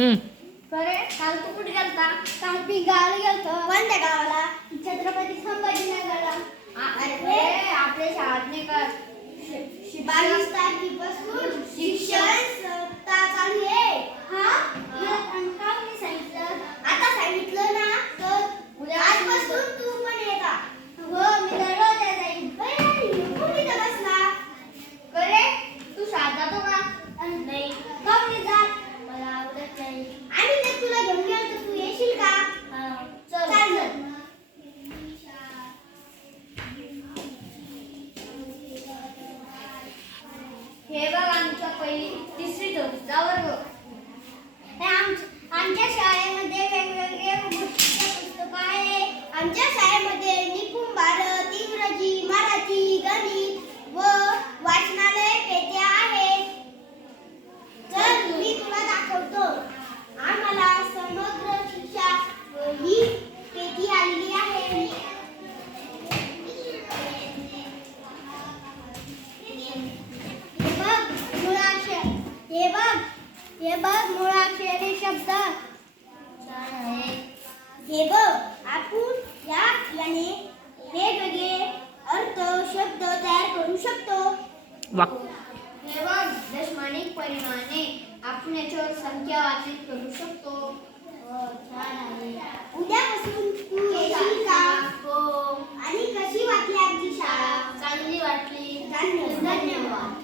बरे काल तू कुठे गेलता? काल मी गावाला गेलतो. कोणत्या गावाला? छत्रपती संभाजीनगरला. अरे आपल्या शाळेत नाही का 22 तारखेपासून शिक्षण सप्ताह चालू आहे. हा का मी सांगितलं? आता सांगितलं ना तर उद्या आजपासून तू पण ये का? हो मी दररोज जाईन. कुठे बसला? करे तू शाळेत जातो का? नाही. का नाही जात? मला आवडत नाही. आणि ते तुला घेऊन गेलो तर तू येशील का? चल चल. हे बघ आमच्या पहिली तिसरी चौथीचा वर्ग. आमच्या शाळेमध्ये वेगवेगळे पुस्तक आहे. आमच्या शाळेमध्ये निपुण भारत, इंग्रजी, मराठी, गणित व वाचनालय पेट्या आहेत. चल मी तुला दाखवतो. आम्हाला समग्र शिक्षा ही पेटी आलेली आहे. हे बघ मुळाक्षरे शब्द. हे बघ आपण याने वेगवेगळे अर्थ शब्द तयार करू शकतो. हे बघ दशमानिक परिमाणे आपण याच्यावर संख्या वाचित करू शकतो. उद्यापासून तू येशील का? हो. आणि कशी वाटली आमची शाळा? चांगली वाटली. धन्यवाद.